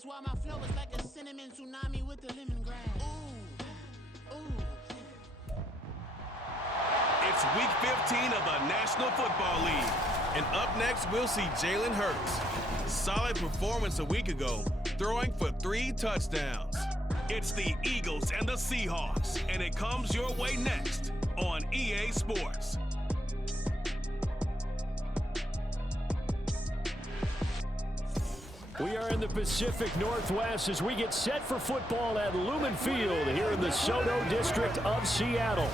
That's why my flow is like a cinnamon tsunami with the lemongrass. Ooh, ooh. It's Week 15 of the National Football League. And up next, we'll see Jalen Hurts. Solid performance a week ago, throwing for 3 touchdowns. It's the Eagles and the Seahawks, and it comes your way next on EA Sports. We are in the Pacific Northwest as we get set for football at Lumen Field here in the SoDo district of Seattle.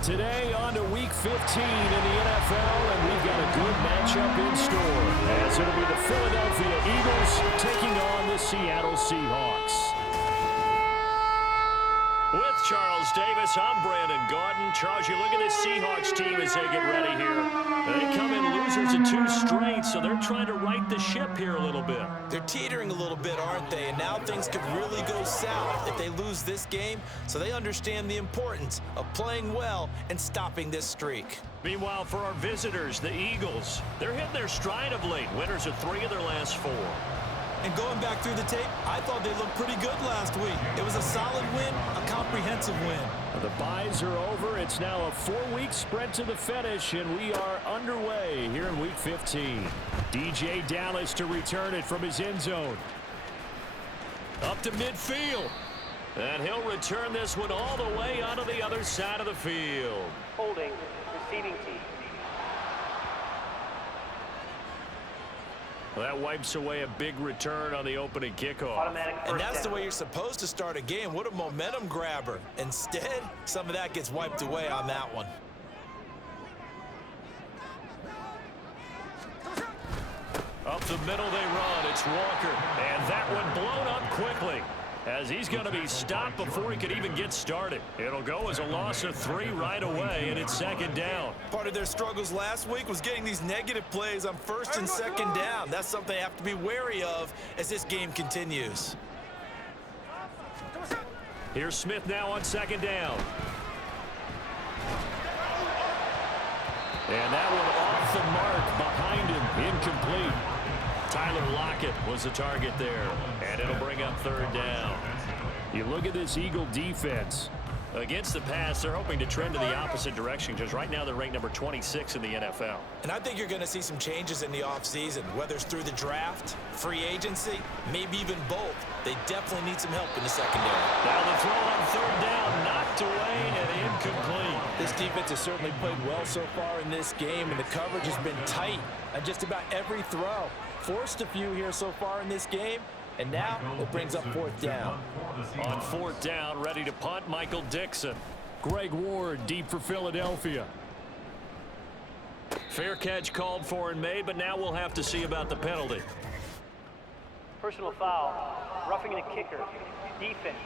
Today on to Week 15 in the NFL, and we've got a good matchup in store as it'll be the Philadelphia Eagles taking on the Seattle Seahawks. With Charles Davis, I'm Brandon Gaudin. Charles, you look at this Seahawks team as they get ready here. They come in losers of 2 straight, so they're trying to right the ship here a little bit. They're teetering a little bit, aren't they? And now things could really go south if they lose this game, so they understand the importance of playing well and stopping this streak. Meanwhile, for our visitors, the Eagles, they're hitting their stride of late. Winners of 3 of their last 4. And going back through the tape, I thought they looked pretty good last week. It was a solid win, a comprehensive win. The byes are over. It's now a 4-week sprint to the finish, and we are underway here in Week 15. DJ Dallas to return it from his end zone. Up to midfield. And he'll return this one all the way onto the other side of the field. Holding, receiving team. Well, that wipes away a big return on the opening kickoff. And that's the way you're supposed to start a game. What a momentum grabber. Instead, some of that gets wiped away on that one. Up the middle they run. It's Walker. And that one blown up quickly, as he's going to be stopped before he could even get started. It'll go as a loss of 3 right away, and it's 2nd down. Part of their struggles last week was getting these negative plays on 1st and 2nd down. That's something they have to be wary of as this game continues. Here's Smith now on 2nd down. And that one off the mark behind him, incomplete. Tyler Lockett was the target there, and it'll bring up 3rd down. You look at this Eagle defense. Against the pass, they're hoping to trend to the opposite direction, because right now they're ranked number 26 in the NFL. And I think you're going to see some changes in the offseason, whether it's through the draft, free agency, maybe even both. They definitely need some help in the secondary. Now the throw on 3rd down, knocked away and incomplete. This defense has certainly played well so far in this game, and the coverage has been tight on just about every throw. Forced a few here so far in this game, and now it brings up 4th down. On 4th down, ready to punt, Michael Dixon. Greg Ward deep for Philadelphia. Fair catch called for and made, but now we'll have to see about the penalty. Personal foul, roughing the kicker, defense.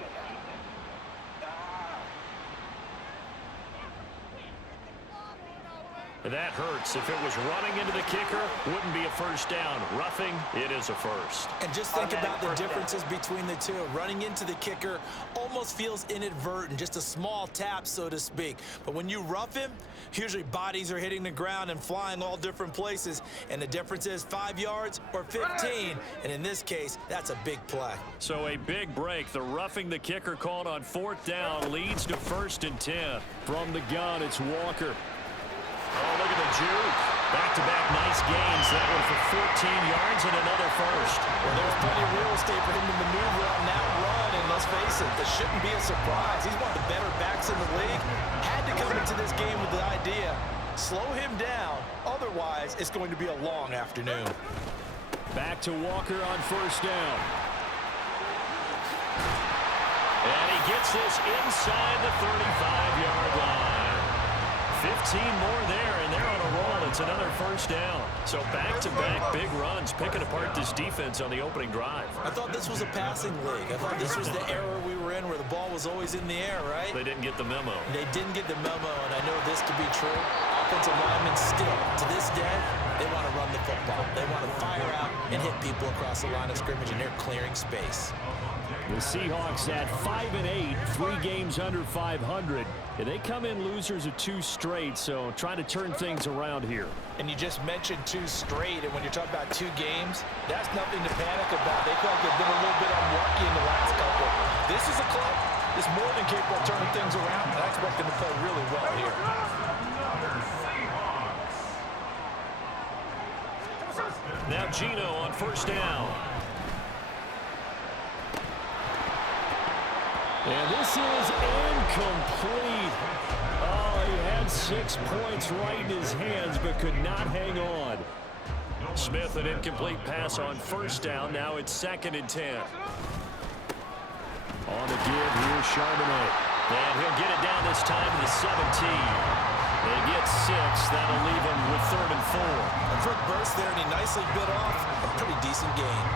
That hurts. If it was running into the kicker, wouldn't be a 1st down. Roughing, it is a 1st. And just think about the differences between the two. Running into the kicker almost feels inadvertent, just a small tap, so to speak. But when you rough him, usually bodies are hitting the ground and flying all different places. And the difference is 5 yards or 15. And in this case, that's a big play. So a big break. The roughing the kicker called on 4th down leads to 1st and 10. From the gun, it's Walker. Oh, look at the juke. Back-to-back nice gains. That one for 14 yards and another 1st. Well, there's plenty of real estate for him to maneuver on that run, and let's face it, this shouldn't be a surprise. He's one of the better backs in the league. Had to come into this game with the idea, slow him down, otherwise it's going to be a long afternoon. Back to Walker on 1st down. And he gets this inside the 35-yard line. 15 more there, and they're on a roll. It's another 1st down. So back-to-back big runs, picking apart this defense on the opening drive. I thought this was a passing league. I thought this was the era we were in where the ball was always in the air, right? They didn't get the memo. They didn't get the memo, and I know this to be true. Offensive linemen still, to this day, they want to run the football. They want to fire out and hit people across the line of scrimmage, and they're clearing space. The Seahawks at 5-8, 3 games under 500. And they come in losers of 2 straight, so trying to turn things around here. And you just mentioned 2 straight, and when you're talking about 2 games, that's nothing to panic about. They feel like they've been a little bit is more than capable of turning things around. I expect him to play really well here. Now Gino on first down. And this is incomplete. Oh, he had 6 points right in his hands, but could not hang on. Smith, an incomplete pass on first down. Now it's 2nd and 10. On the give, here's Charbonnet. And he'll get it down this time to the 17. They get 6. That'll leave him with 3rd and 4. A quick burst there, and he nicely bit off a pretty decent gain.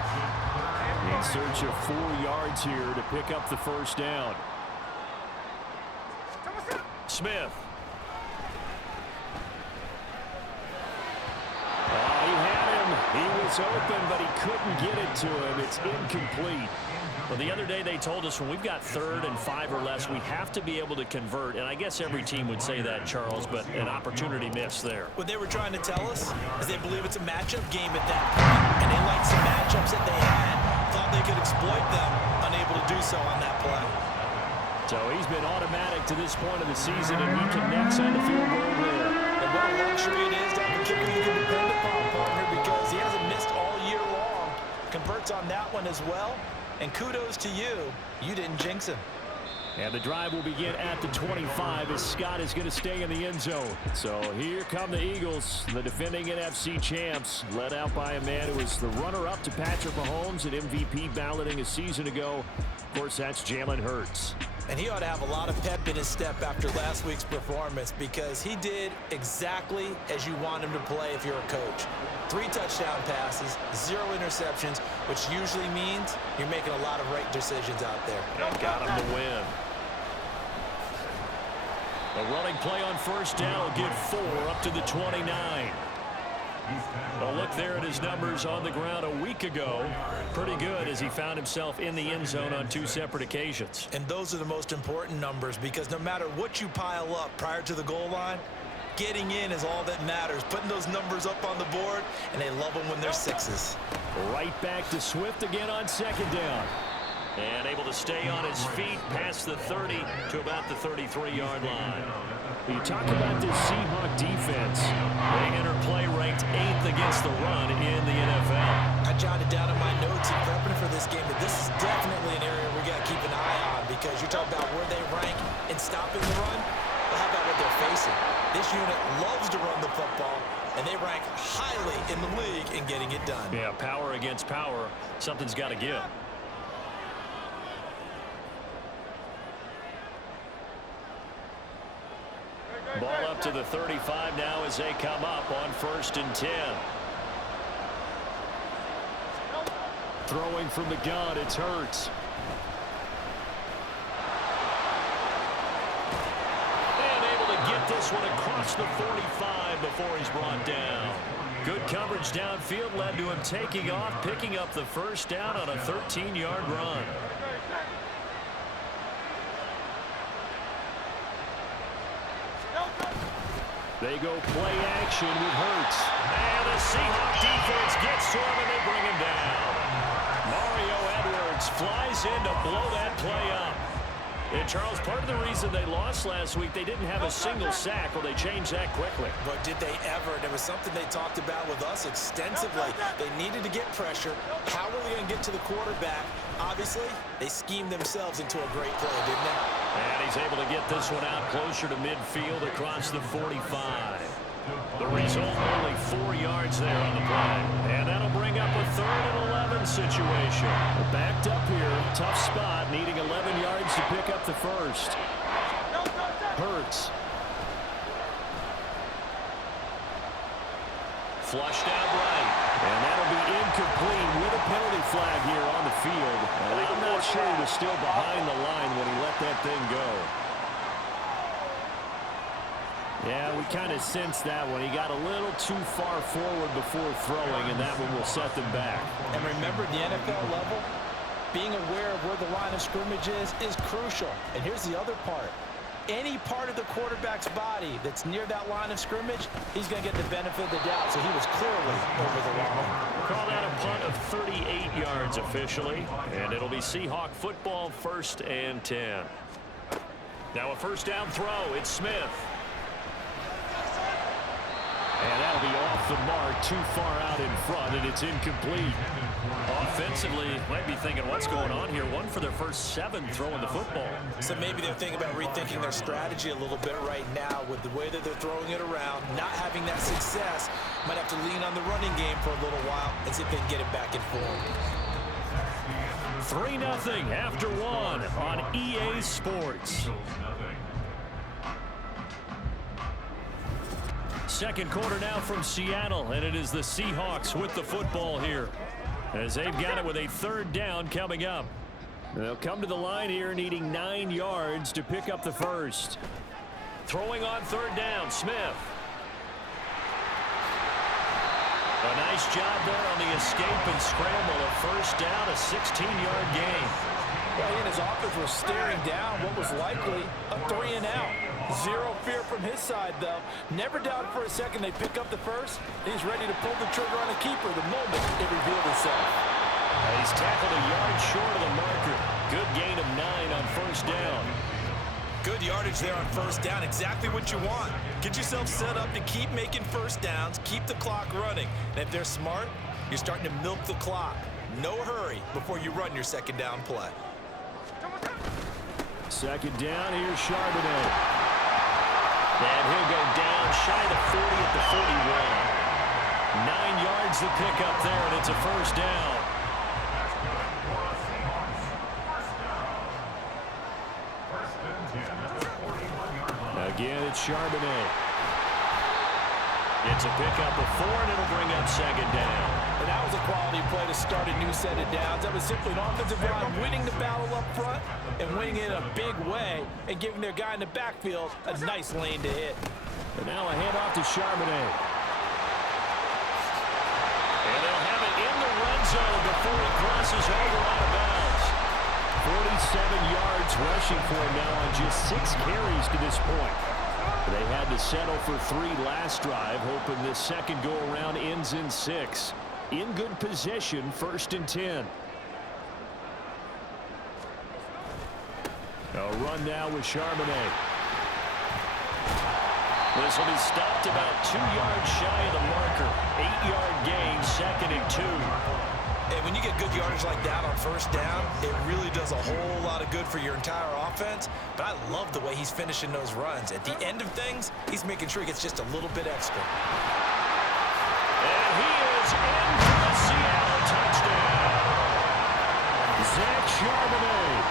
In search of 4 yards here to pick up the first down. Smith. Oh, he had him. He was open, but he couldn't get it to him. It's incomplete. Well, the other day they told us when we've got 3rd and 5 or less, we have to be able to convert. And I guess every team would say that, Charles, but an opportunity missed there. What they were trying to tell us is they believe it's a matchup game at that point. And they liked some matchups that they had. Thought they could exploit them, unable to do so on that play. So he's been automatic to this point of the season, and he connects on the field goal there. And what a luxury it is to have a kicker you can depend upon, partner, because he hasn't missed all year long. Converts on that one as well. And kudos to you. You didn't jinx him. And the drive will begin at the 25 as Scott is going to stay in the end zone. So here come the Eagles, the defending NFC champs, led out by a man who was the runner-up to Patrick Mahomes at MVP balloting a season ago. Of course, that's Jalen Hurts. And he ought to have a lot of pep in his step after last week's performance, because he did exactly as you want him to play if you're a coach. 3 touchdown passes, 0 interceptions, which usually means you're making a lot of right decisions out there. And got him to win. A running play on first down will get 4 up to the 29. A look there at his numbers on the ground a week ago. Pretty good as he found himself in the end zone on 2 separate occasions. And those are the most important numbers, because no matter what you pile up prior to the goal line, getting in is all that matters. Putting those numbers up on the board, and they love them when they're 6s. Right back to Swift again on 2nd down. And able to stay on his feet past the 30 to about the 33-yard line. You talk about this Seahawk defense. They enter play ranked 8th against the run in the NFL. I jotted down in my notes in prepping for this game that this is definitely an area we got to keep an eye on, because you're talking about where they rank in stopping the run. Well, how about what they're facing? This unit loves to run the football, and they rank highly in the league in getting it done. Yeah, power against power. Something's got to give. Ball up to the 35 now as they come up on 1st and 10. Throwing from the gun, it's Hurts. And able to get this one across the 45 before he's brought down. Good coverage downfield led to him taking off, picking up the first down on a 13-yard run. They go play action with Hurts. And the Seahawk defense gets to him, and they bring him down. Mario Edwards flies in to blow that play up. And, Charles, part of the reason they lost last week, they didn't have a single sack. Well, they changed that quickly. But did they ever? There was something they talked about with us extensively. They needed to get pressure. How were they going to get to the quarterback? Obviously, they schemed themselves into a great play, didn't they? And he's able to get this one out closer to midfield across the 45. The result, only 4 yards there on the play. And that'll bring up a 3rd and 11 situation. We're backed up here. Tough spot, needing 11 yards to pick up the first. Hurts. Flushed out right. And that'll be incomplete with a penalty flag here on the field. And I'm not sure he was still behind the line when he let that thing go. Yeah, we kind of sensed that one. He got a little too far forward before throwing, and that one will set them back. And remember, the NFL level, being aware of where the line of scrimmage is crucial. And here's the other part. any part of the quarterback's body that's near that line of scrimmage, he's going to get the benefit of the doubt. So he was clearly over the line. Call that a punt of 38 yards officially, and it'll be Seahawk football, 1st and 10. Now a first down throw. It's Smith. And that'll be off the mark, too far out in front, and it's incomplete. Offensively, might be thinking, what's going on here? One for their first 7 throwing the football. So maybe they're thinking about rethinking their strategy a little bit right now with the way that they're throwing it around, not having that success. Might have to lean on the running game for a little while and see if they can get it back in form. 3-0 after 1 on EA Sports. Second quarter now from Seattle, and it is the Seahawks with the football here, as they've got it with a 3rd down coming up. They'll come to the line here needing 9 yards to pick up the first. Throwing on 3rd down, Smith. A nice job there on the escape and scramble. A first down, a 16-yard gain. Well, he and his offense were staring down what was likely a 3 and out. Zero fear from his side, though. Never doubted for a second they pick up the first. He's ready to pull the trigger on a keeper the moment it revealed itself. He's tackled a yard short of the marker. Good gain of 9 on first down. Good yardage there on first down. Exactly what you want. Get yourself set up to keep making first downs, keep the clock running. And if they're smart, you're starting to milk the clock. No hurry before you run your second down play. Second down, here's Charbonnet. And he'll go down shy of the 40 at the 41. 9 yards to pick up there, and it's a first down. Again, it's Charbonnet. It's a pickup of 4, and it'll bring up second down. And that was a quality play to start a new set of downs. That was simply an offensive line winning the battle up front and winning it in a big way and giving their guy in the backfield a nice lane to hit. And now a handoff to Charbonnet. And they'll have it in the red zone before he crosses over out of bounds. 47 yards rushing for him now on just 6 carries to this point. They had to settle for 3 last drive, hoping this second go-around ends in 6. In good position, 1st and 10. A run now with Charbonnet. This will be stopped about 2 yards shy of the marker. 8-yard gain, 2nd and 2. And when you get good yardage like that on first down, it really does a whole lot of good for your entire offense. But I love the way he's finishing those runs. At the end of things, he's making sure he gets just a little bit extra. And he is in for the Seattle touchdown. Zach Charbonnet,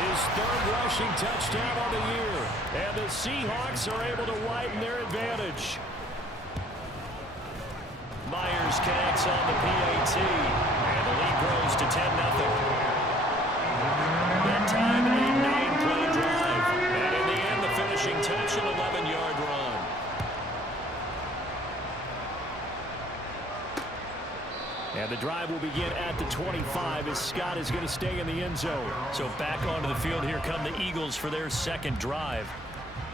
his 3rd rushing touchdown on the year. And the Seahawks are able to widen their advantage. Myers connects on the PAT. And the lead grows to 10-0. That time, a 9-play drive. And in the end, the finishing touch, an 11-yard run. And the drive will begin at the 25 as Scott is going to stay in the end zone. So back onto the field, here come the Eagles for their second drive.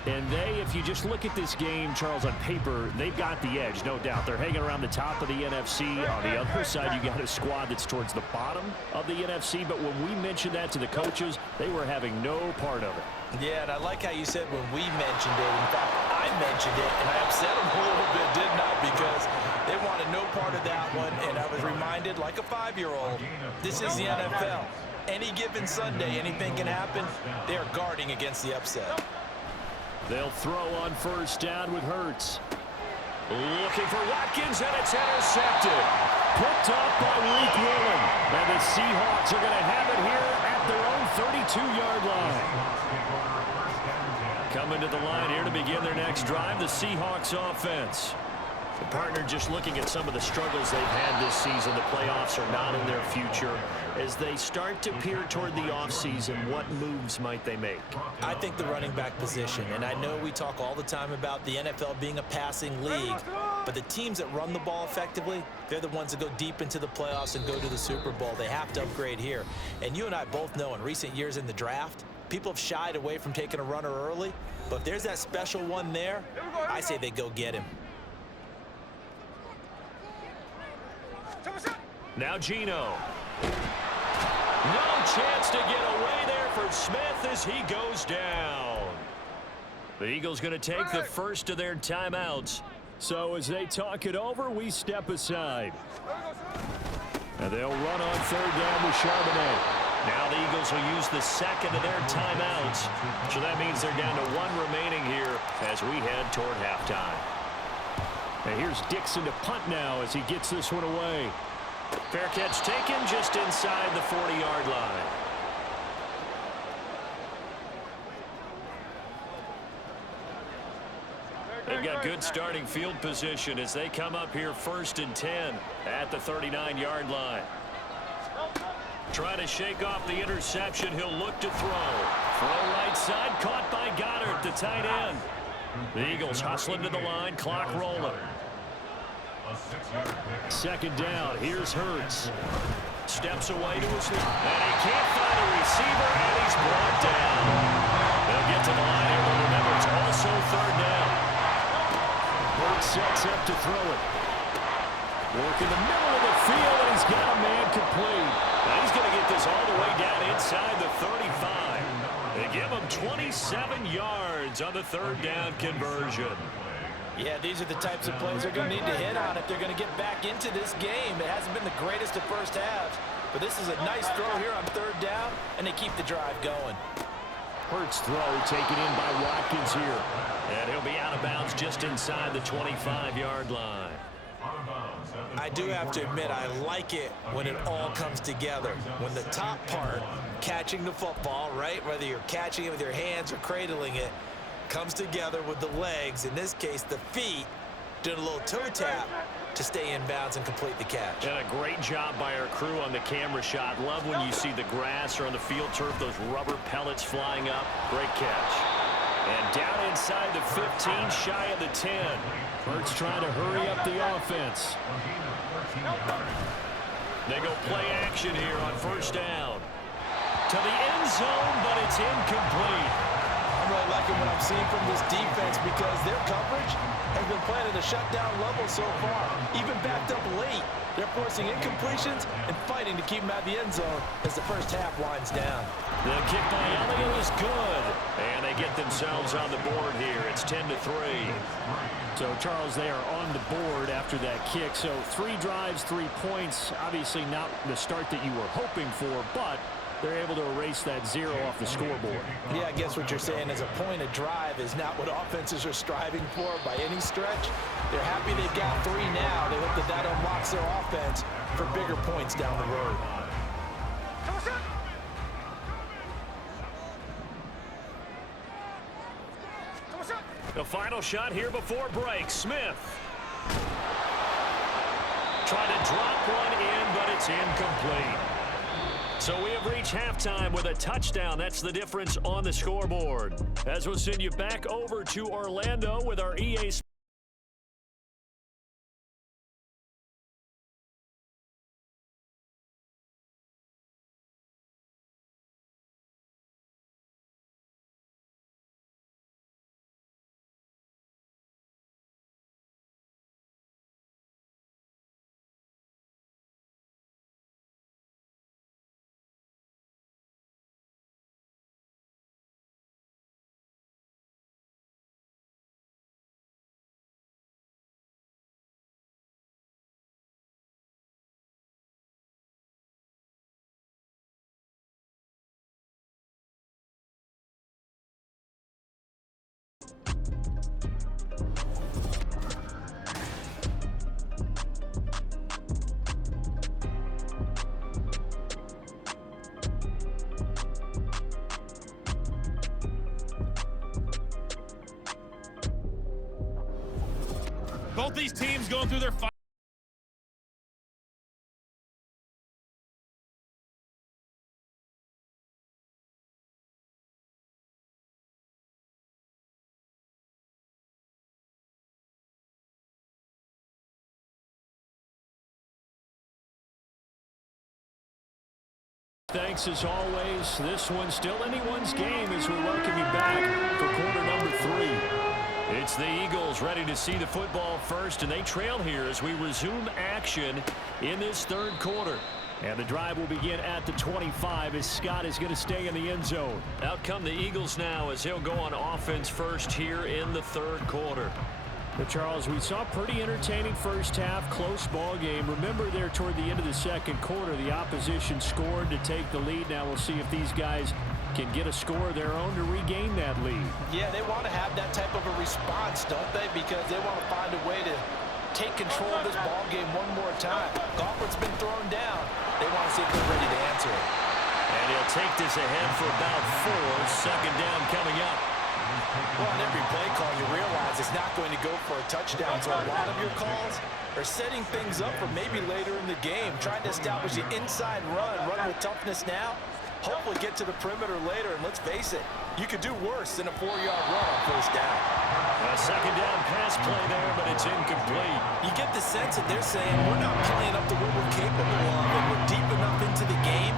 And they, if you just look at this game, Charles, on paper, they've got the edge, no doubt. They're hanging around the top of the NFC. On the other side, you got a squad that's towards the bottom of the NFC. But when we mentioned that to the coaches, they were having no part of it. Yeah, and I like how you said when we mentioned it. In fact, I mentioned it, and I upset them a little bit, didn't I? Because they wanted no part of that one, and I was reminded, like a 5-year-old, this is the NFL. Any given Sunday, anything can happen. They are guarding against the upset. They'll throw on first down with Hurts. Looking for Watkins, and it's intercepted. Picked off by Reek Whelan. And the Seahawks are going to have it here at their own 32-yard line. Coming to the line here to begin their next drive, the Seahawks offense. The partner just looking at some of the struggles they've had this season. The playoffs are not in their future. As they start to peer toward the offseason, what moves might they make? I think the running back position, and I know we talk all the time about the NFL being a passing league, but the teams that run the ball effectively, they're the ones that go deep into the playoffs and go to the Super Bowl. They have to upgrade here. And you and I both know in recent years in the draft, People have shied away from taking a runner early, but if there's that special one there, I say they go get him. Now Gino. No chance to get away there for Smith as he goes down. The Eagles going to take the first of their timeouts. So as they talk it over, we step aside. And they'll run on third down with Charbonnet. Now the Eagles will use the second of their timeouts. So that means they're down to one remaining here as we head toward halftime. And here's Dixon to punt now as he gets this one away. Fair catch taken just inside the 40-yard line. They've got good starting field position as they come up here 1st and 10 at the 39-yard line. Trying to shake off the interception. He'll look to throw. Throw right side, caught by Goddard, the tight end. The Eagles hustling to the line, clock rolling. Second down, here's Hurts. Steps away to his left, and he can't find a receiver, and he's brought down. They'll get to the line here, but remember, it's also third down. Hurts sets up to throw it. Work in the middle of the field, and he's got a man complete. Now he's going to get this all the way down inside the 35. They give him 27 yards on the third down conversion. Yeah, these are the types of plays they're going to need to hit on if they're going to get back into this game. It hasn't been the greatest of first halves, but this is a nice throw here on third down, and they keep the drive going. Hurts throw taken in by Watkins here. And he'll be out of bounds just inside the 25-yard line. I do have to admit, I like it when it all comes together. When the top part, catching the football, right, whether you're catching it with your hands or cradling it, comes together with the legs, in this case the feet, doing a little toe tap to stay in bounds and complete the catch. And a great job by our crew on the camera shot. Love when you see the grass or on the field turf, those rubber pellets flying up. Great catch. And down inside the 15, shy of the 10. Hurts trying to hurry up the offense. They go play action here on first down. To the end zone, but it's incomplete. I'm really liking what I'm seeing from this defense because their coverage has been playing at a shutdown level so far. Even backed up late, they're forcing incompletions and fighting to keep them out of the end zone as the first half winds down. The kick by Elliott is good, and they get themselves on the board here. It's 10-3. So, Charles, they are on the board after that kick. So 3 drives, 3 points. Obviously not the start that you were hoping for, but they're able to erase that 0 off the scoreboard. Yeah, I guess what you're saying is a point of drive is not what offenses are striving for by any stretch. They're happy they got 3 now. They hope that that unlocks their offense for bigger points down the road. The final shot here before break. Smith. Trying to drop one in, but it's incomplete. So we have reached halftime with a touchdown. That's the difference on the scoreboard. As we'll send you back over to Orlando with our EA Both these teams going through their Thanks as always. This one's still anyone's game as we welcome you back for quarter number 3. It's the Eagles ready to see the football first, and they trail here as we resume action in this third quarter. And the drive will begin at the 25 as Scott is going to stay in the end zone. Out come the Eagles now as he'll go on offense first here in the third quarter. But Charles, we saw a pretty entertaining first half, close ball game. Remember there toward the end of the second quarter, the opposition scored to take the lead. Now we'll see if these guys can get a score of their own to regain that lead. Yeah, they want to have that type of a response, don't they? Because they want to find a way to take control of this ball game one more time. Gauntlet's been thrown down. They want to see if they're ready to answer it. And he'll take this ahead for about 4. Second down coming up. Well, on every play call, you realize it's not going to go for a touchdown. So a lot of your calls are setting things up for maybe later in the game, trying to establish the inside run with toughness now, hopefully get to the perimeter later. And let's face it, you could do worse than a 4-yard run on first down. A second down pass play there, but it's incomplete. You get the sense that they're saying we're not playing up to what we're capable of, and we're deep enough into the game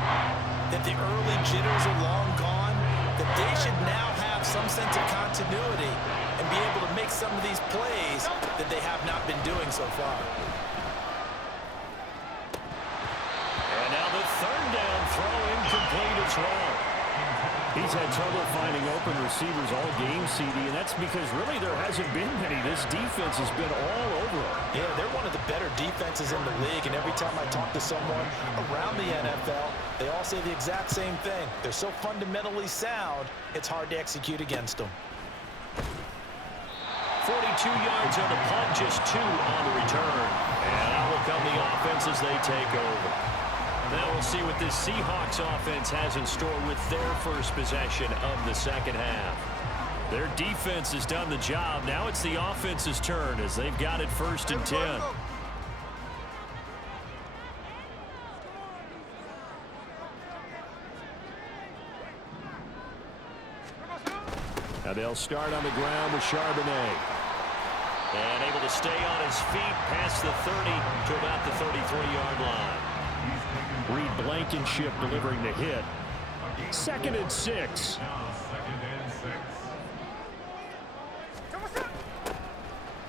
that the early jitters are long gone, that they should now have some sense of continuity and be able to make some of these plays that they have not been doing so far. And now the third down throw incomplete as well. He's had trouble finding open receivers all game, CD, and that's because really there hasn't been many. This defense has been all over them. Yeah, they're one of the better defenses in the league, and every time I talk to someone around the NFL, they all say the exact same thing. They're so fundamentally sound, it's hard to execute against them. 42 yards on the punt, just 2 on the return. And out will come the offense as they take over. Now we'll see what this Seahawks offense has in store with their first possession of the second half. Their defense has done the job. Now it's the offense's turn as they've got it 1st and 10. Now they'll start on the ground with Charbonnet. And able to stay on his feet past the 30 to about the 33-yard line. Reed Blankenship delivering the hit. 2nd and 6.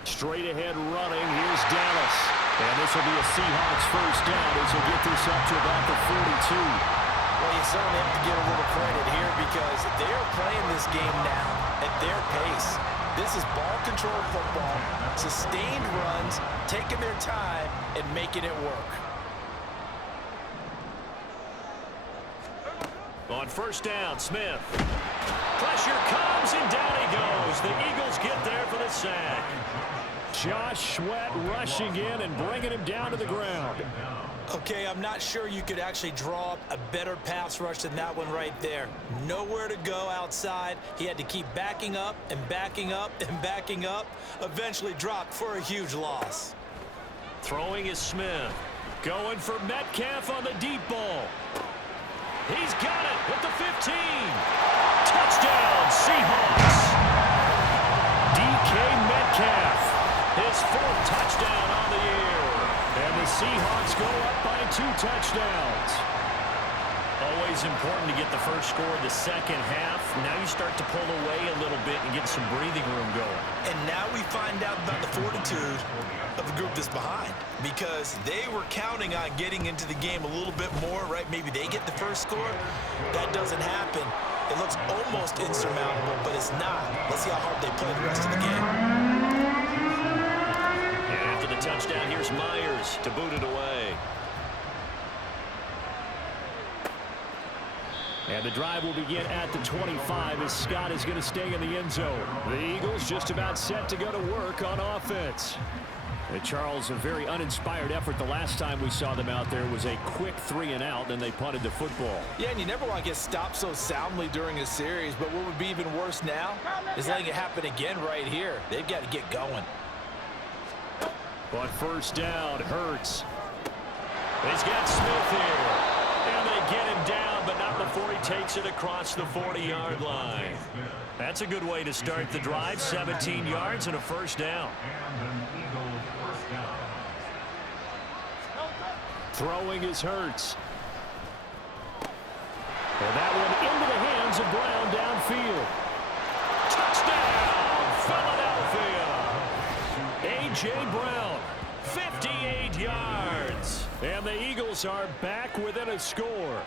Straight ahead running. Here's Dallas. And this will be a Seahawks first down as he'll get this up to about the 42. Well, you certainly have to give a little credit here because they're playing this game now at their pace. This is ball control football, sustained runs, taking their time and making it work. On first down, Smith. Pressure comes, and down he goes. The Eagles get there for the sack. Josh Sweat rushing in and bringing him down to the ground. Okay, I'm not sure you could actually draw up a better pass rush than that one right there. Nowhere to go outside. He had to keep backing up and backing up and backing up. Eventually dropped for a huge loss. Throwing is Smith. Going for Metcalf on the deep ball. He's got it at the 15. Touchdown, Seahawks. DK Metcalf, his 4th touchdown on the year. And the Seahawks go up by 2 touchdowns. Always important to get the first score of the second half. Now you start to pull away a little bit and get some breathing room going. And now we find out about the fortitude of the group that's behind, because they were counting on getting into the game a little bit more, right? Maybe they get the first score. That doesn't happen. It looks almost insurmountable, but it's not. Let's see how hard they play the rest of the game. And after the touchdown, here's Myers to boot it away. And the drive will begin at the 25 as Scott is going to stay in the end zone. The Eagles just about set to go to work on offense. And Charles, a very uninspired effort. The last time we saw them out there was a quick 3-and-out, then they punted the football. Yeah, and you never want to get stopped so soundly during a series, but what would be even worse now is letting it happen again right here. They've got to get going. On first down, Hurts. He's got Smith here. And they get him down, but not before he takes it across the 40-yard line. That's a good way to start the drive. 17 yards and a first down. Throwing is Hurts. And that one into the hands of Brown downfield. Touchdown, Philadelphia! A.J. Brown, 58 yards. And the Eagles are back within a score.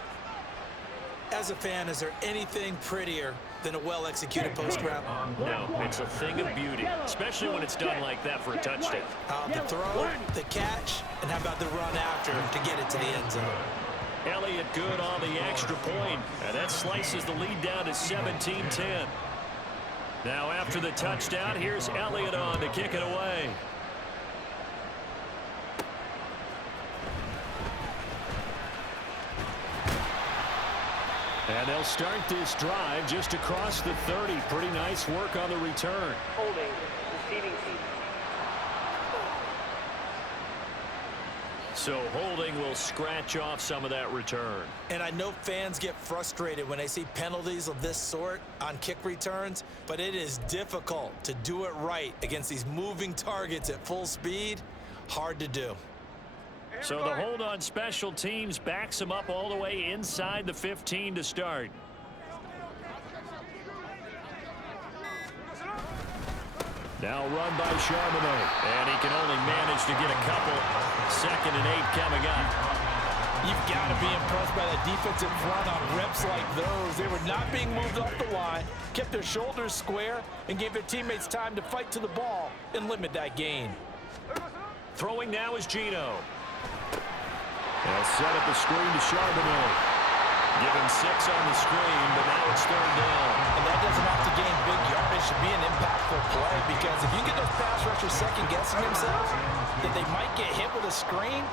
As a fan, is there anything prettier than a well-executed post route? No, it's a thing of beauty, especially when it's done like that for a touchdown. The throw, the catch, and how about the run after to get it to the end zone? Elliott good on the extra point, and that slices the lead down to 17-10. Now after the touchdown, here's Elliott on to kick it away. And they'll start this drive just across the 30. Pretty nice work on the return. Holding, receiving team. So holding will scratch off some of that return. And I know fans get frustrated when they see penalties of this sort on kick returns, but it is difficult to do it right against these moving targets at full speed. Hard to do. So the hold on special teams backs him up all the way inside the 15 to start. Now run by Charbonnet. And he can only manage to get a couple. 2nd and 8 coming up. You've got to be impressed by the defensive front on reps like those. They were not being moved off the line, kept their shoulders square, and gave their teammates time to fight to the ball and limit that gain. Throwing now is Gino. They'll set up the screen to Charbonnet. Give him 6 on the screen, but now it's 3rd down. And that doesn't have to gain big yardage to be an impactful play, because if you get those pass rushers second-guessing themselves that they might get hit with a screen,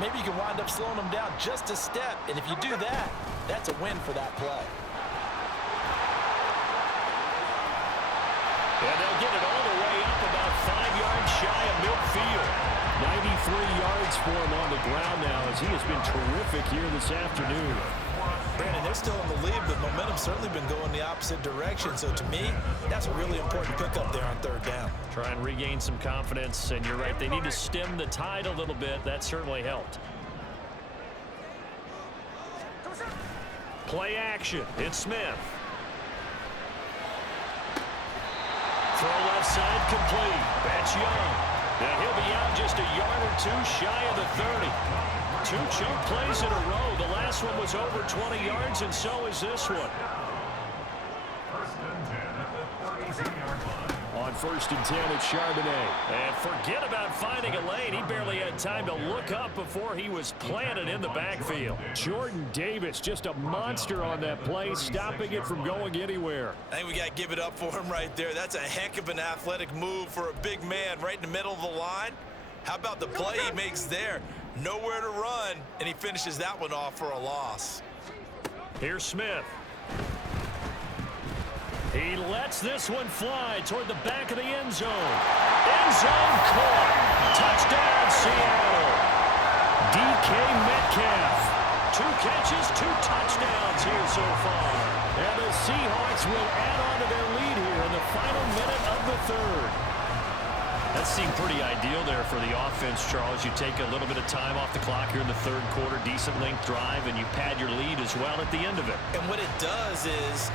maybe you can wind up slowing them down just a step. And if you do that, that's a win for that play. And they'll get it all the way up about 5 yards shy of midfield. 93 yards for him on the ground now, as he has been terrific here this afternoon. Brandon, they're still in the lead, but momentum's certainly been going the opposite direction. So to me, that's a really important pickup there on 3rd down. Try and regain some confidence, and you're right, they need to stem the tide a little bit. That certainly helped. Play action. It's Smith. Throw left side complete. That's Young. And he'll be out just a yard or 2 shy of the 30. 2 chunk plays in a row. The last one was over 20 yards, and so is this one. On 1st and 10, it's Charbonnet. And forget about finding a lane. He barely had time to look up before he was planted in the backfield. Jordan Davis, just a monster on that play, stopping it from going anywhere. I think we got to give it up for him right there. That's a heck of an athletic move for a big man right in the middle of the line. How about the play he makes there? Nowhere to run, and he finishes that one off for a loss. Here's Smith. He lets this one fly toward the back of the end zone. End zone caught. Touchdown, Seattle. DK Metcalf. 2 catches, 2 touchdowns here so far. And the Seahawks will add on to their lead here in the final minute of the 3rd. That seemed pretty ideal there for the offense, Charles. You take a little bit of time off the clock here in the 3rd quarter, decent length drive, and you pad your lead as well at the end of it. And what it does is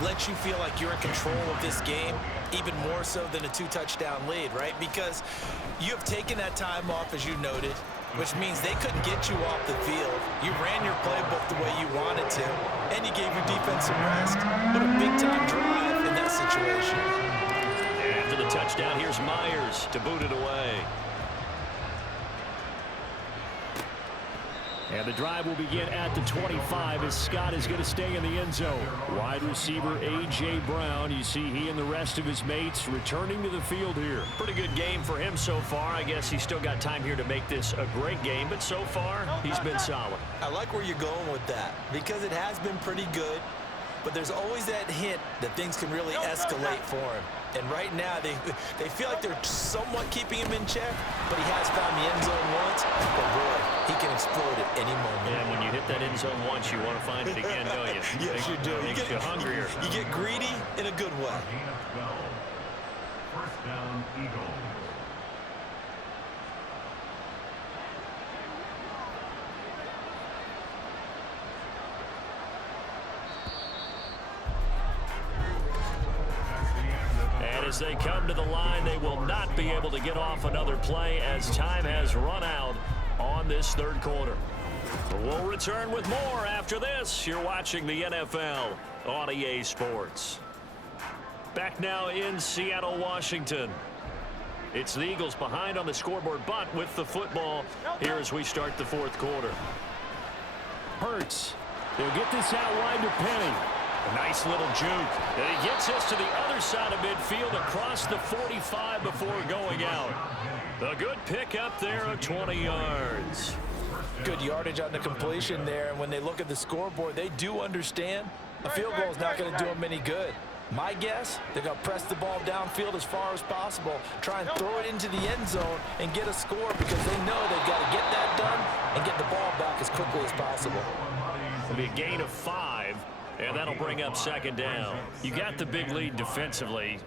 lets you feel like you're in control of this game, even more so than a 2-touchdown lead, right? Because you have taken that time off, as you noted, which means they couldn't get you off the field. You ran your playbook the way you wanted to, and you gave your defense some rest. What a big-time drive in that situation. After the touchdown, here's Myers to boot it away. And the drive will begin at the 25 as Scott is going to stay in the end zone. Wide receiver A.J. Brown. You see he and the rest of his mates returning to the field here. Pretty good game for him so far. I guess he's still got time here to make this a great game, but so far he's been solid. I like where you're going with that because it has been pretty good, but there's always that hint that things can really escalate for him. And right now, they feel like they're somewhat keeping him in check, but he has found the end zone once. But boy, he can explode at any moment. And when you hit that end zone once, you want to find it again, don't you? Yes, you do. You get hungrier. You get greedy in a good way. First down, Eagles. As they come to the line, they will not be able to get off another play as time has run out on this third quarter. We'll return with more after this. You're watching the NFL on EA Sports. Back now in Seattle, Washington. It's the Eagles behind on the scoreboard, but with the football here as we start the fourth quarter. Hurts. They'll get this out wide to Penny. A nice little juke. And he gets us to the other side of midfield across the 45 before going out. A good pickup there of 20 yards. Good yardage on the completion there, and when they look at the scoreboard, they do understand a field goal is not going to do them any good. My guess, they're going to press the ball downfield as far as possible, try and throw it into the end zone and get a score because they know they've got to get that done and get the ball back as quickly as possible. It'll be a gain of 5, and that'll bring up second down. You got the big lead defensively,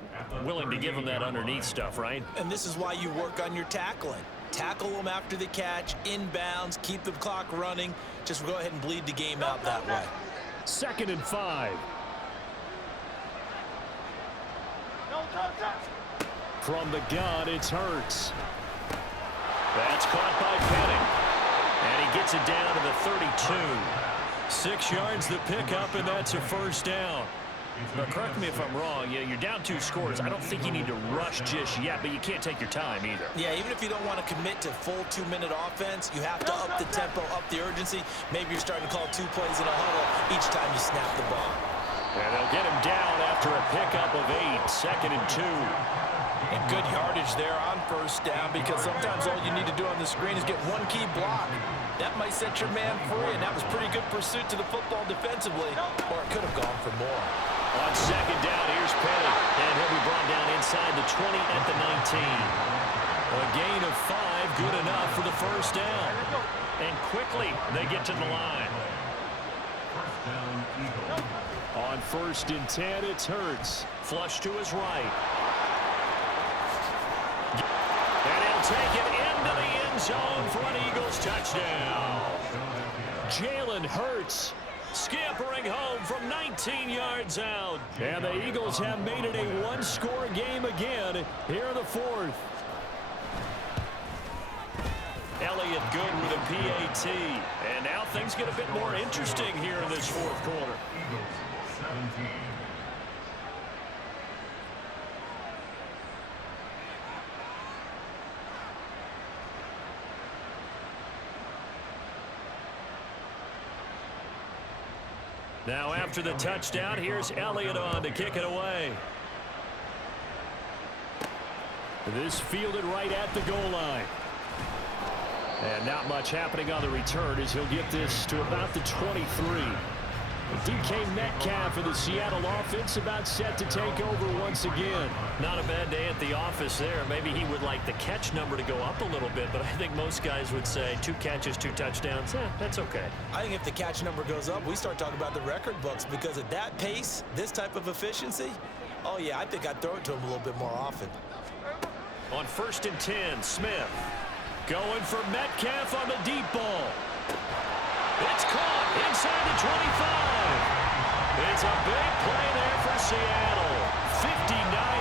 willing to give them that underneath stuff, right? And this is why you work on your tackling. Tackle them after the catch, inbounds, keep the clock running. Just go ahead and bleed the game out that way. 2nd and 5. From the gun, it's Hurts. That's caught by Penny. And he gets it down to the 32. 6 yards the pickup, and that's a first down. Now, correct me if I'm wrong. Yeah, you're down 2 scores. I don't think you need to rush just yet, but you can't take your time either. Yeah, even if you don't want to commit to full 2-minute offense, you have to up the tempo, up the urgency. Maybe you're starting to call 2 plays in a huddle each time you snap the ball. And they'll get him down after a pickup of 8, 2nd and 2. And good yardage there on first down because sometimes all you need to do on the screen is get one key block. That might set your man free, and that was pretty good pursuit to the football defensively, or it could have gone for more. On second down, here's Penny, and he'll be brought down inside the 20 at the 19. A gain of 5, good enough for the first down. And quickly, they get to the line. On 1st and 10, it's Hurts. Flush to his right. And he'll take it into the end zone for an Eagles touchdown. Jalen Hurts scampering home from 19 yards out. And the Eagles have made it a 1-score game again here in the 4th. Elliott good with a PAT. And now things get a bit more interesting here in this 4th quarter. Now after the touchdown, here's Elliott on to kick it away. This fielded right at the goal line. And not much happening on the return as he'll get this to about the 23. DK Metcalf for the Seattle offense about set to take over once again. Not a bad day at the office there. Maybe he would like the catch number to go up a little bit, but I think most guys would say 2 catches, 2 touchdowns. That's okay. I think if the catch number goes up, we start talking about the record books because at that pace, this type of efficiency, oh yeah, I think I'd throw it to him a little bit more often. On 1st and 10, Smith going for Metcalf on the deep ball. It's caught inside the 25. It's a big play there for Seattle. 59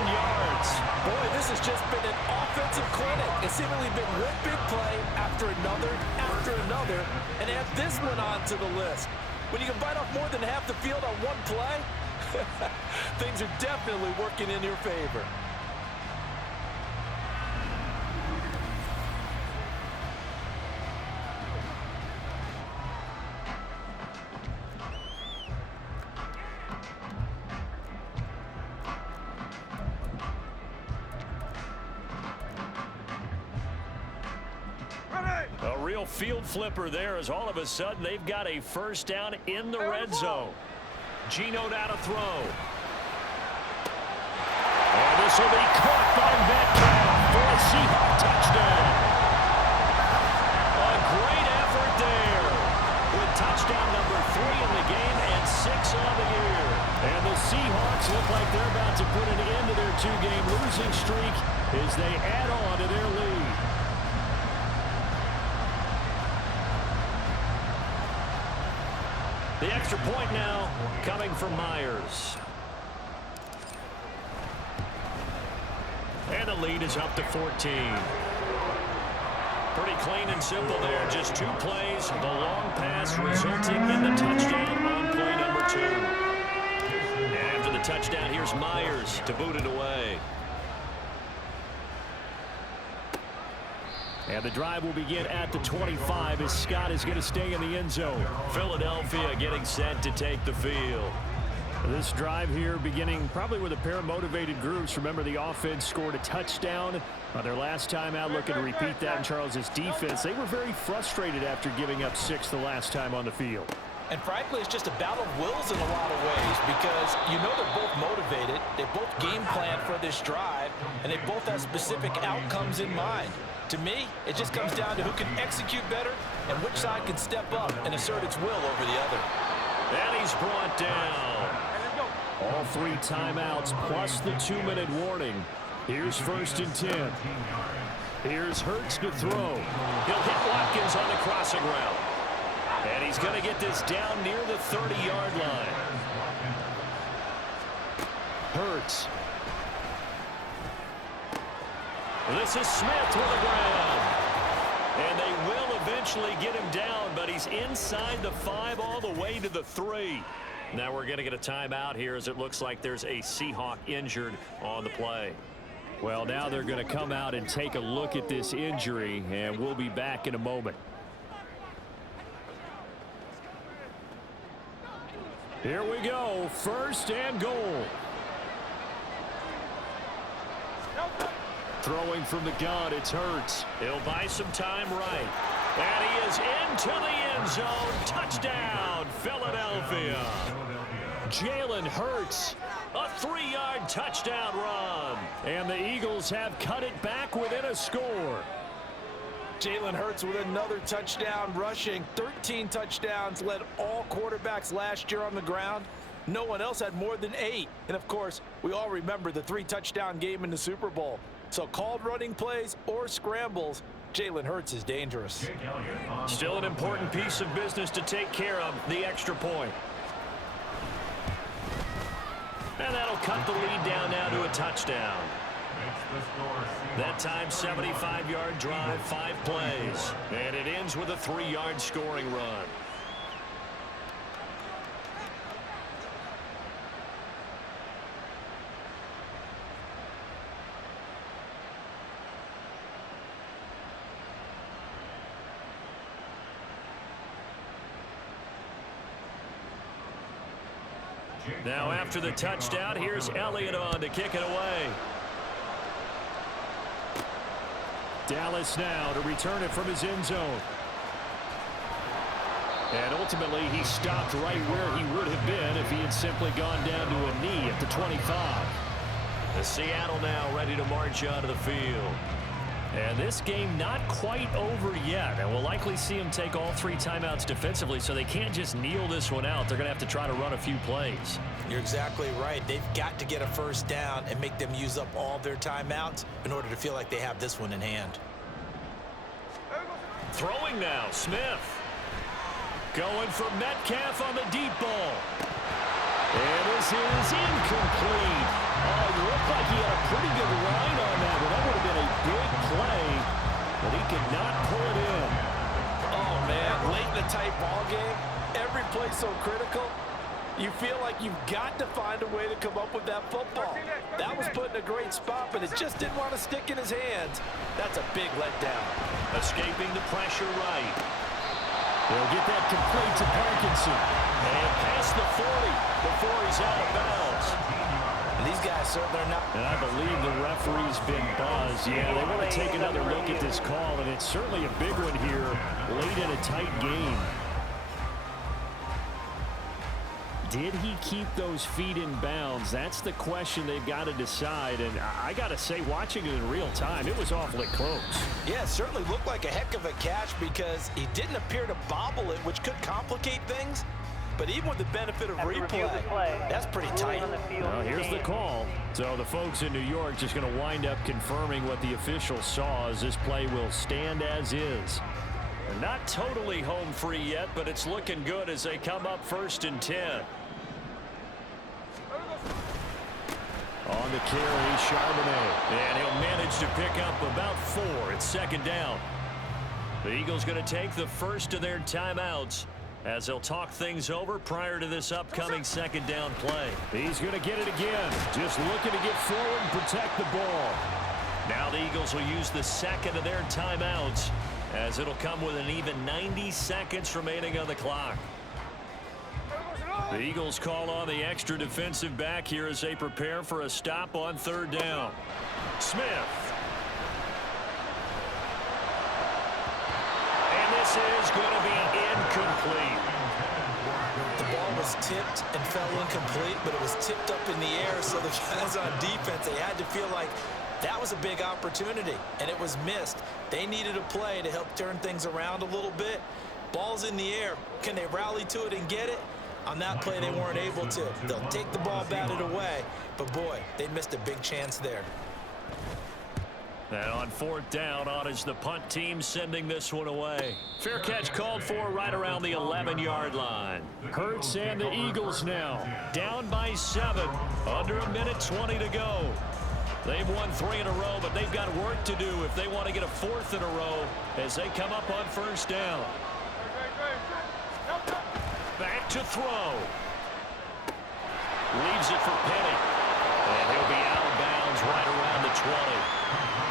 yards. Boy, this has just been an offensive clinic. It's seemingly been one big play after another, and add this one on to the list. When you can bite off more than half the field on one play, things are definitely working in your favor. A real field flipper there as all of a sudden they've got a first down in the red zone. Geno now to throw. And this will be caught by Metcalf for a Seahawks touchdown. A great effort there with touchdown number 3 in the game and 6 on the year. And the Seahawks look like they're about to put an end to their 2-game losing streak as they add on to their lead. The extra point now coming from Myers. And the lead is up to 14. Pretty clean and simple there. Just 2 plays. The long pass resulting in the touchdown on play number 2. And after the touchdown, here's Myers to boot it away. And the drive will begin at the 25 as Scott is going to stay in the end zone. Philadelphia getting set to take the field. This drive here beginning probably with a pair of motivated groups. Remember, the offense scored a touchdown on their last time out. Looking to repeat that in Charles's defense. They were very frustrated after giving up 6 the last time on the field. And frankly, it's just a battle of wills in a lot of ways because you know they're both motivated. They both game plan for this drive, and they both have specific outcomes in mind. To me, it just comes down to who can execute better and which side can step up and assert its will over the other. And he's brought down. All 3 timeouts plus the 2-minute warning. Here's 1st and 10. Here's Hurts to throw. He'll hit Watkins on the crossing route. And he's going to get this down near the 30-yard line. Hurts. This is Smith with the grab. And they will eventually get him down, but he's inside the 5 all the way to the 3. Now we're going to get a timeout here as it looks like there's a Seahawk injured on the play. Well, now they're going to come out and take a look at this injury, and we'll be back in a moment. Here we go, 1st and goal. Throwing from the gun, it's Hurts. He'll buy some time right. And he is into the end zone. Touchdown, Philadelphia. Jalen Hurts, a 3-yard touchdown run. And the Eagles have cut it back within a score. Jalen Hurts with another touchdown rushing. 13 touchdowns, led all quarterbacks last year on the ground. No one else had more than 8. And, of course, we all remember the 3-touchdown game in the Super Bowl. So called running plays or scrambles, Jalen Hurts is dangerous. Still an important piece of business to take care of, the extra point. And that'll cut the lead down now to a touchdown. That time, 75-yard drive, 5 plays. And it ends with a 3-yard scoring run. Now after the touchdown, here's Elliott on to kick it away. Dallas now to return it from his end zone. And ultimately, he stopped right where he would have been if he had simply gone down to a knee at the 25. The Seattle now ready to march out of the field. And this game not quite over yet. And we'll likely see him take all 3 timeouts defensively, so they can't just kneel this one out. They're going to have to try to run a few plays. You're exactly right. They've got to get a 1st down and make them use up all their timeouts in order to feel like they have this one in hand. Throwing now, Smith. Going for Metcalf on the deep ball. And this is incomplete. Oh, it looked like he had a pretty good line on that one. That would have been a big play, but he could not pull it in. Oh, man, late in the tight ball game, every play so critical. You feel like you've got to find a way to come up with that football. That was put in a great spot, but it just didn't want to stick in his hands. That's a big letdown. Escaping the pressure right. They'll get that complete to Parkinson. And past the 40 before he's out of bounds. And these guys certainly are not. And I believe the referee's been buzzed. Yeah, they want to take another look at this call, and it's certainly a big one here late in a tight game. Did he keep those feet in bounds? That's the question they've got to decide. And I got to say, watching it in real time, it was awfully close. Yeah, it certainly looked like a heck of a catch because he didn't appear to bobble it, which could complicate things. But even with the benefit of replay, that's pretty tight. Well, here's the call. So the folks in New York just going to wind up confirming what the official saw as this play will stand as is. They're not totally home free yet, but it's looking good as they come up 1st and 10. On the carry, Charbonnet. And he'll manage to pick up about 4. It's second down. The Eagles going to take the first of their timeouts as they'll talk things over prior to this upcoming second down play. He's going to get it again. Just looking to get forward and protect the ball. Now the Eagles will use the second of their timeouts as it'll come with an even 90 seconds remaining on the clock. The Eagles call on the extra defensive back here as they prepare for a stop on third down. Smith. And this is going to be incomplete. The ball was tipped and fell incomplete, but it was tipped up in the air, so the guys on defense, they had to feel like that was a big opportunity, and it was missed. They needed a play to help turn things around a little bit. Ball's in the air. Can they rally to it and get it? On that play, they weren't able to. They'll take the ball batted away, but boy, they missed a big chance there. And on fourth down, on is the punt team sending this one away. Fair catch called for right around the 11-yard line. Hurts and the Eagles now. Down by 7. Under a minute 20 to go. They've won 3 in a row, but they've got work to do if they want to get a 4th in a row as they come up on first down. Back to throw. Leaves it for Penny. And he'll be out of bounds right around the 20.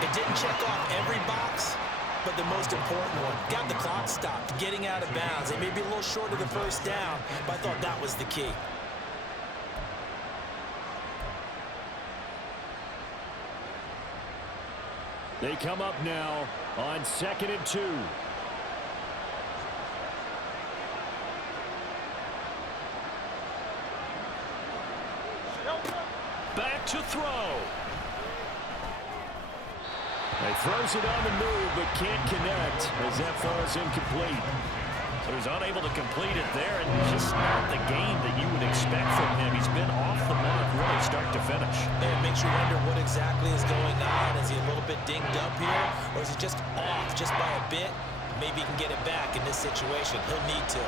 It didn't check off every box, but the most important one. Got the clock stopped, getting out of bounds. They may be a little short of the first down, but I thought that was the key. They come up now on 2nd and 2. Back to throw. He throws it on the move, but can't connect as that falls incomplete. So he's unable to complete it there, and just not the game that you would expect from him. He's been off the mark really start to finish. It makes you wonder what exactly is going on. Is he a little bit dinged up here, or is he just off just by a bit? Maybe he can get it back in this situation. He'll need to.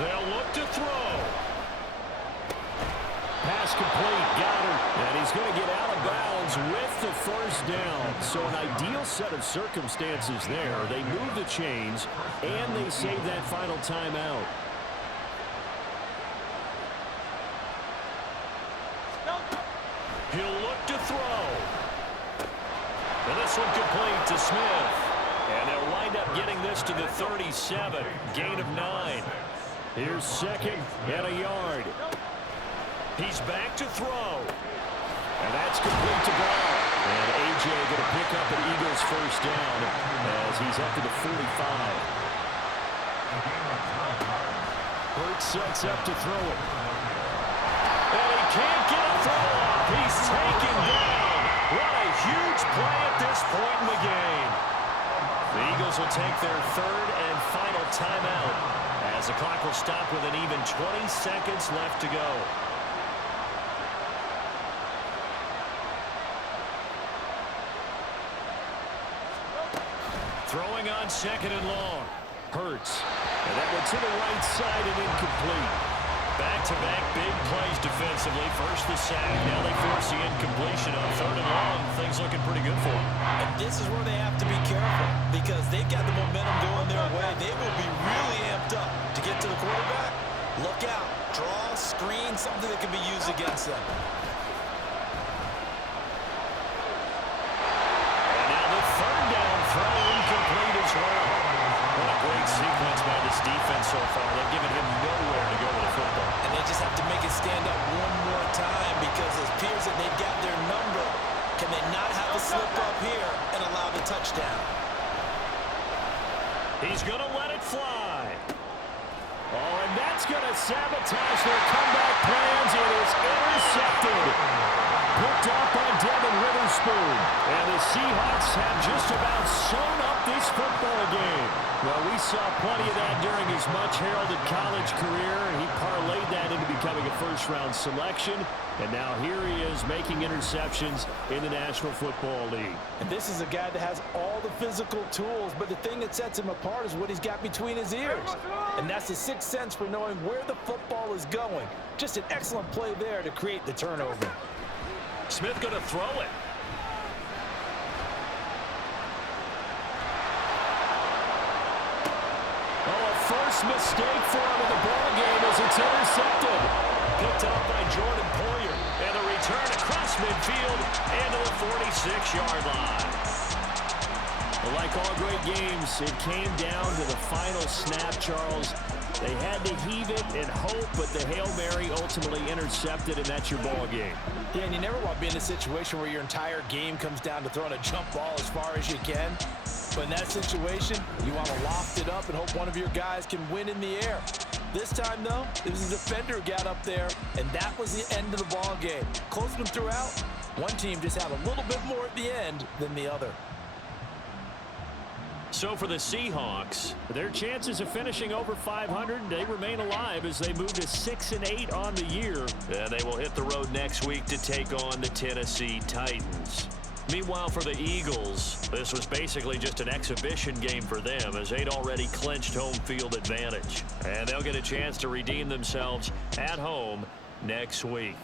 They'll look to throw. Pass complete, got her, and he's going to get out of bounds with the first down. So an ideal set of circumstances there. They move the chains, and they save that final timeout. He'll look to throw. And this one complete to Smith. And they'll wind up getting this to the 37. Gain of 9. Here's 2nd and a yard. He's back to throw. And that's complete to Brown. And A.J. going to pick up an Eagles first down as he's up to the 45. Hurts sets up to throw it. And he can't get a throw off. He's taken down. What a huge play at this point in the game. The Eagles will take their 3rd and final timeout as the clock will stop with an even 20 seconds left to go. Throwing on 2nd and long. Hurts. And that one to the right side and incomplete. Back-to-back big plays defensively. First the sack. Now they force the incompletion on 3rd and long. Things looking pretty good for them. And this is where they have to be careful because they've got the momentum going their way. They will be really amped up to get to the quarterback. Look out. Draw, screen, something that can be used against them. And now the 3rd down throw incomplete as well. What a great sequence by this defense so far. They've given him nowhere to go with the football. And they just have to make it stand up one more time because it appears that they've got their number. Can they not have a slip up here and allow the touchdown? He's going to let it fly. Oh, and that's going to sabotage their comeback plans. It is intercepted. Picked up by Devin Witherspoon. And the Seahawks have just about sewn up this football game. Well, we saw plenty of that during his much-heralded college career. He parlayed that into becoming a first-round selection. And now here he is making interceptions in the National Football League. And this is a guy that has all the physical tools, but the thing that sets him apart is what he's got between his ears. And that's the sixth sense for knowing where the football is going. Just an excellent play there to create the turnover. Smith going to throw it. First mistake for him in the ball game as it's intercepted. Picked up by Jordan Poyer. And the return across midfield and to the 46-yard line. Well, like all great games, it came down to the final snap, Charles. They had to heave it and hope, but the Hail Mary ultimately intercepted, and that's your ball game. Yeah, and you never want to be in a situation where your entire game comes down to throwing a jump ball as far as you can. But in that situation, you want to loft it up and hope one of your guys can win in the air. This time, though, it was a defender who got up there, and that was the end of the ball game. Close them throughout. One team just had a little bit more at the end than the other. So for the Seahawks, their chances of finishing over 500, they remain alive as they move to 6-8 on the year. and they will hit the road next week to take on the Tennessee Titans. Meanwhile, for the Eagles, this was basically just an exhibition game for them as they'd already clinched home field advantage. And they'll get a chance to redeem themselves at home next week.